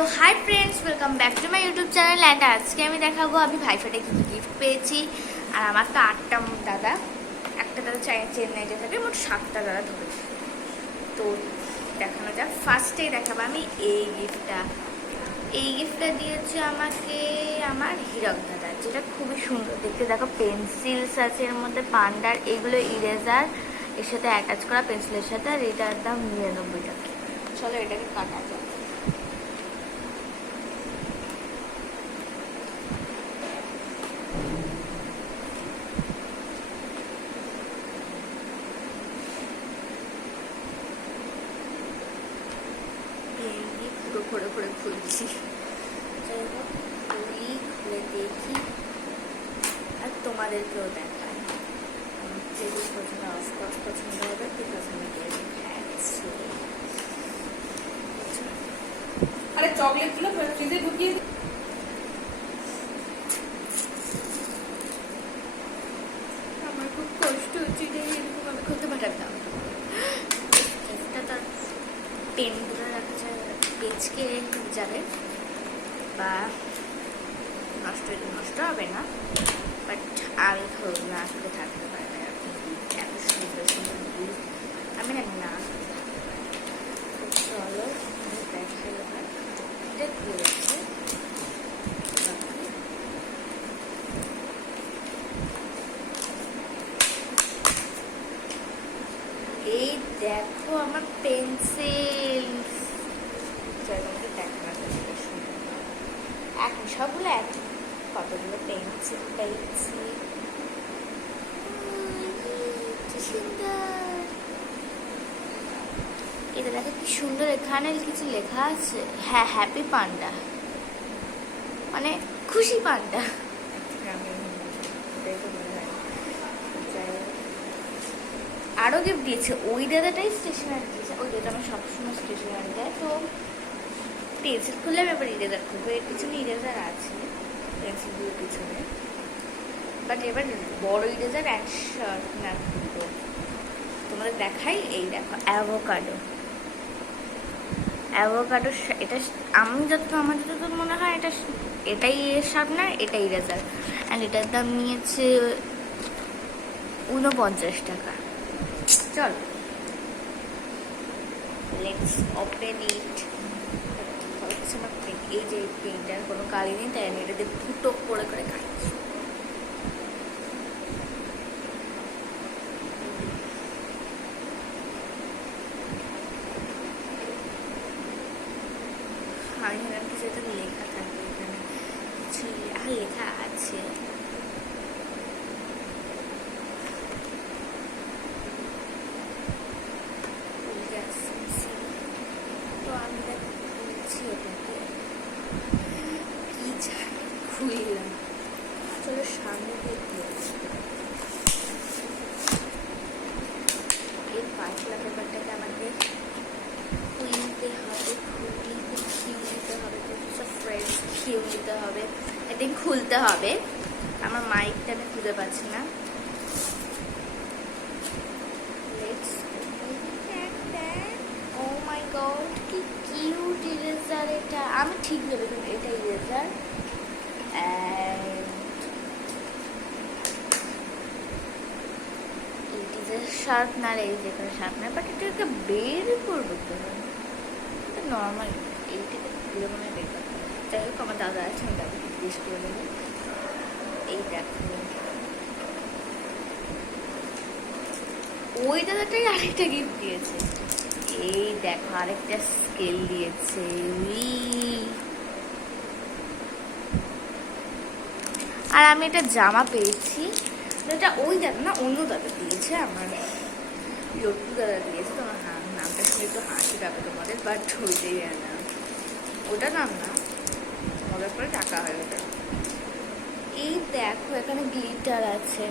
তো hi friends, welcome back to my YouTube channel. And আজকে আমি দেখাবো আমি ভাইফোঁটা কিছু গিফট পেয়েছি। আর আমার তো 8টা দাদা, একটা দাদা চেন্নাইতে থাকে, মোট 7টা দাদা ধরেছে। তো দেখানো যাক। ফার্স্টেই দেখাবো আমি এই গিফটটা দিয়েছে আমাকে আমার হীরক দাদা, যেটা খুবই সুন্দর দেখতে। দেখো পেন্সিলস আছে এর মধ্যে, পান্ডার, এগুলো ইরেজার এর সাথে অ্যাটাচ করা পেন্সিলের সাথে। আর এটার দাম 99 টাকা। চলো এটাকে কাটা যাক। পুরো ঘুরে ঘুরে খুলছি, যাই হোক খুলে দেখি আর তোমাদেরকেও দেখাই। যেগুলো পছন্দ অফকোর্স পছন্দ হবে, বিকজ আমি দেখাচ্ছি। আরে চকলেটগুলো ফ্রিজে ঢুকিয়ে আমার খুব কষ্ট হচ্ছে, এরকম আমি খুলতে পারতাম। একটা তার পেনগুলো রাখা যায়, পেজকে যাবে বা নষ্ট হবে না, বাট আমি খুব না আসলে থাকতে পারি না। এত সুন্দর সুন্দর জিনিস আমি না চলো দেখাই। এটা দিয়েছে এই দেখো আমার পেন্সিল। এক সবগুলো এক, কতগুলো পেন্সিল পেয়েছি। সুন্দর, এটা দেখো কি সুন্দর। এখানে কিছু লেখা আছে, হ্যাঁ, হ্যাপি পান্ডা, মানে খুশি পান্ডা। আরও গিফট দিয়েছে ওই দাদাটাই, স্টেশনারি দিয়েছে। ওই দাদা আমার সবসময় স্টেশনারি দেয়। তো পেন্সিল খুললে ব্যাপার ইরেজার খুলবো, এর পিছনে ইরেজার আছে পেন্সিলগুলোর পিছনে, বাট এবার বড় ইরেজার না খুলবো। তোমাদের দেখাই, এই দেখো অ্যাভোকাডো। এটা আমার যতদূর মনে হয় এটাই শার্পনার, এটাই ইরেজার। অ্যান্ড এটার দাম নিয়েছে 49 টাকা। চল লেটস ওপেন ইট। আমার এই যে পেনটার কোনো কালি নেই, তাই আমি এটাতে ফুটো করে খাচ্ছি। আমি ভাবলাম কিছু একটা লেখা থাকবে এখানে, কিছু লেখা আছে। তো আমি বলছি এটাকে কি জানি, খুললাম। চলো সামনে দিয়ে এই পাতলা পেপারটাকে আমাদের খুলতে হবে, নিতে হবে, সব ফ্রেন্ডস খেয়েও নিতে হবে, আই থিঙ্ক খুলতে হবে। আমার মাইকটা আমি খুঁজে পাচ্ছি না। ও মাই গড, কি কিউট ইরেজার এটা। আমি ঠিক ভেবেছিলাম এটা eraser. It is a sharpener, এই যে কোনো শার্পনার, বাট এটাকে বের করবো তো এটা নর্মাল, এইটাকে খুলে মনে হয় বের করতে হবে। যাই হোক আমার দাদা আছে, আমি দাদাকে জিজ্ঞেস করে নেবো। এই দেখো ওই দাদাটাই আরেকটা গিফট দিয়েছে। এই দেখো আরেকটা স্কেল দিয়েছে। আর আমি একটা জামা পেয়েছি, এটা ওই দাদা না, অন্য দাদা দিয়েছে, আমার লট্টু দাদা দিয়েছে। তোমার নামটা শুনে একটু হাসি পাবে তোমাদের, বাট ওইটাই না, ওটা নাম না, মজার করে টাকা হয় ওটা। এই দেখো এখানে গ্লিটার আছে,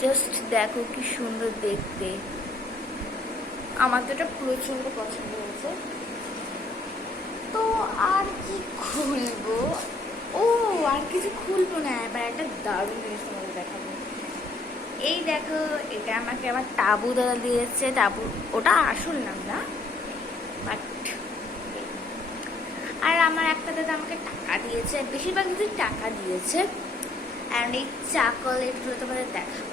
জাস্ট দেখো কি সুন্দর দেখতে। আমার তো এটা প্রচন্ড পছন্দ হয়েছে। তো আর কি খুলবো? ও আর কিছু খুলবো না, এবার একটা দারুণ জিনিস তোমাদের দেখাবো। এই দেখো, এটা আমাকে আমার টাবু দাদা দিয়েছে। টাবু, ওটা আসল নাম না, বাট আর আমার একটা দাদা আমাকে টাকা দিয়েছে, বেশিরভাগ যদি টাকা দিয়েছে। অ্যান্ড এই চকোলেটগুলো তোমাদের দেখাবো।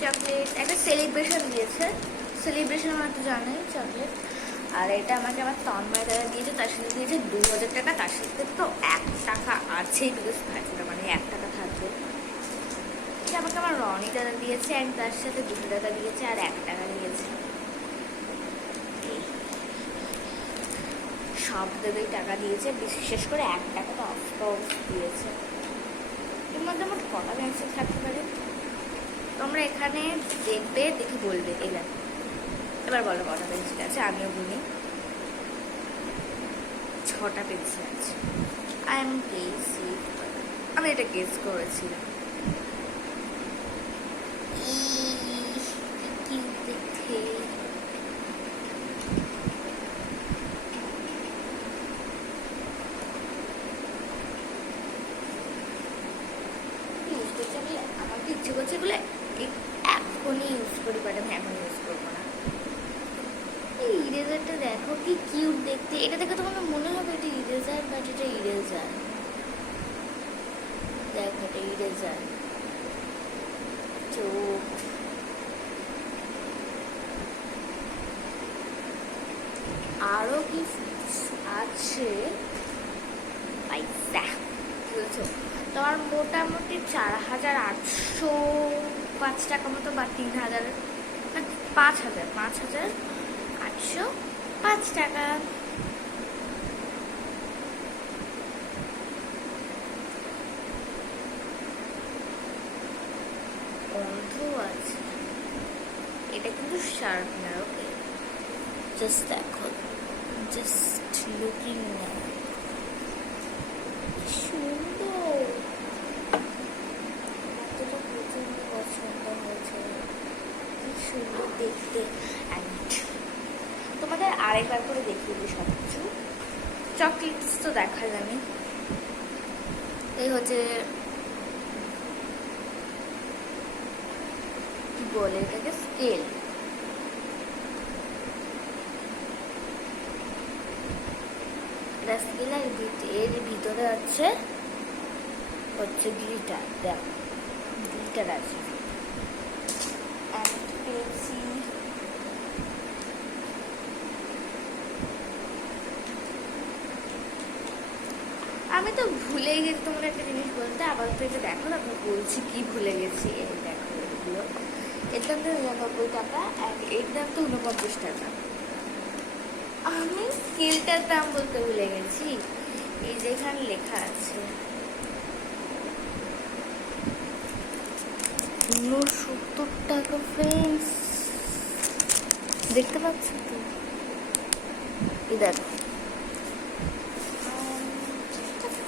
চকলেট একটা সেলিব্রেশন দিয়েছে, সেলিব্রেশন আমার তো জানাই চকলেট। আর এটা আমাকে আমার তন্ময় দাদা দিয়েছে, তার সাথে দিয়েছে 2000 টাকা, তার সাথে তো 1 টাকা আছেই, বিকজ ভাইফোঁটা মানে 1 টাকা থাকবে। এটা আমাকে আমার রনি দাদা দিয়েছে, অ্যান্ড তার সাথে 2 টাকা দিয়েছে আর 1 টাকা দিয়েছে। সব দেবেই টাকা দিয়েছে, বিশেষ করে 1 টাকা তো অফকোর্স দিয়েছে। এর মধ্যে আমার কটা পেন্সিল থাকতে পারে তোমরা এখানে দেখবে, দেখে বলবে। এই দেখো, এবার বলো কটা পেন্সিল আছে, আমিও বলি। 6টা পেন্সিল আছে। আই এম গেসি, আমি এটা গেস করেছিলাম। কি দেখে ইউজ করছি আমি, আমার তো ইচ্ছে করছে এগুলো এখনই ইউজ করি, বাট আমি এখন ইউজ করবো না। এই ইরেজারটা দেখো কি কিউট দেখতে, এটা দেখে তোমার মনে হবে এটা ইরেজার, বাট এটা ইরেজার। দেখো এটা ইরেজার, চোখ। আরো কি আছে পয়সা বুঝছো, তোমার মোটামুটি 4805 টাকা মতো, বা 3000 না 5805 টাকা। বন্ধ আছে, এটা কিন্তু শার্পনার। ওকে, জাস্ট দেখো, জাস্ট লুকিং না, সুন্দর, এতটা প্রচন্ড পছন্দ হয়েছে, কি সুন্দর দেখতে। অ্যান্ড তোমাদের আরেকবার করে দেখিয়ে দিই সব কিছু। চকলেটস তো দেখালামই, এই হচ্ছে কি বলে এটাকে, স্কেল। স্কেল আর এর ভিতরে হচ্ছে গ্লিটার, দেখো গ্লিটার আছে। পেয়েছি আমি তো ভুলে গেছি তোমার একটা জিনিস বলতে, আবার তো এটা দেখো না, আমি বলছি কি ভুলে গেছি। এই দেখো এগুলো, এর দাম তো 99 টাকা, এর দাম তো 49 টাকা। আমি স্কেলটার দাম বলতে ভুলে গেছি, এই যে এখানে লেখা আছে 69 টাকা। ফ্রেন্ডস দেখতে পাচ্ছ তো, এই দেখো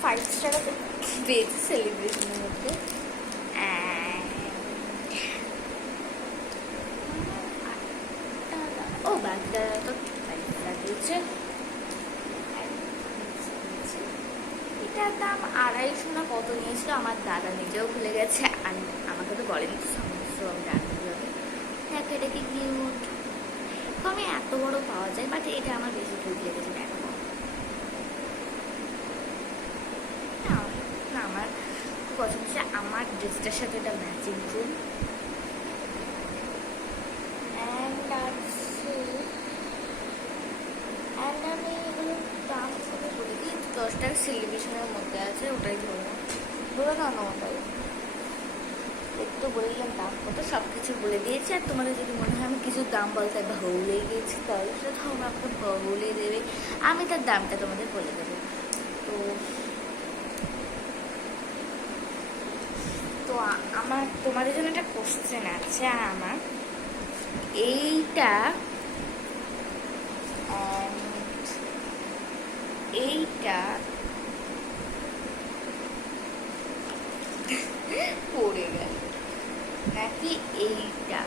5 টাকা পেয়েছি সেলিব্রেশনের মধ্যে। ও বাচ্চারা তো লাগিয়েছে, এটার দাম 250 না কত নিয়েছিল, আমার দাদা নিজেও ভুলে গেছে, আর আমাকে তো বলেনি তো সমস্ত, আমি জানি যাবে। দেখো এটা কি কিউট, আমি এত বড় পাওয়া যায়, বাট এটা আমার বেশি কিউট লেগেছে। দেখো না, আমার খুব পছন্দ হচ্ছে, আমার ড্রেসটার সাথে এটা ম্যাচিং রুম। অ্যান্ড আমি এগুলোর দাম হিসেবে বলে দিই, 10 টাকা সেলিব্রেশনের মধ্যে আছে, ওটাই ধরে না ওটাই একটু বলে দিলাম দাম কত, সব কিছু বলে দিয়েছি। আর তোমাদের যদি মনে হয় আমি কিছু দাম বলতে ভুলেই গেছি, তাহলে সেটা তোমরা আমাকে বলে দেবে, আমি তার দামটা তোমাদের বলে দেবো। তো আমার তোমাদের জন্য একটা কোশ্চেন আছে, আর আমার এইটা পড়ে গেল নাকি এইটা,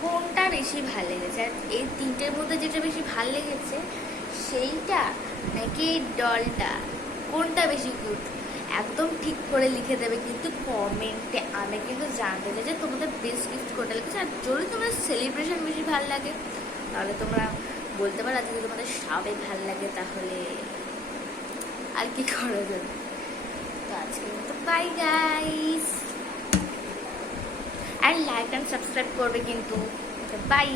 কোনটা বেশি ভালো লেগেছে? আর এই তিনটের মধ্যে যেটা বেশি ভালো লেগেছে সেইটা নাকি এই ডলটা, কোনটা বেশি কিউট? একদম ঠিক করে লিখে দেবে কিন্তু কমেন্টে। আমি কিন্তু জানতে চাই যে তোমাদের বেস্ট গিফট কোনটা লেগেছে। আর যদি তোমাদের সেলিব্রেশন বেশি ভালো লাগে তাহলে তোমরা বলতে পারো। আর যদি তোমাদের সবাই ভালো লাগে তাহলে আর কি করা যাবে। তো আজকে মতো বাই গাইস, আর লাইক অ্যান্ড সাবস্ক্রাইব করবে কিন্তু। বাই।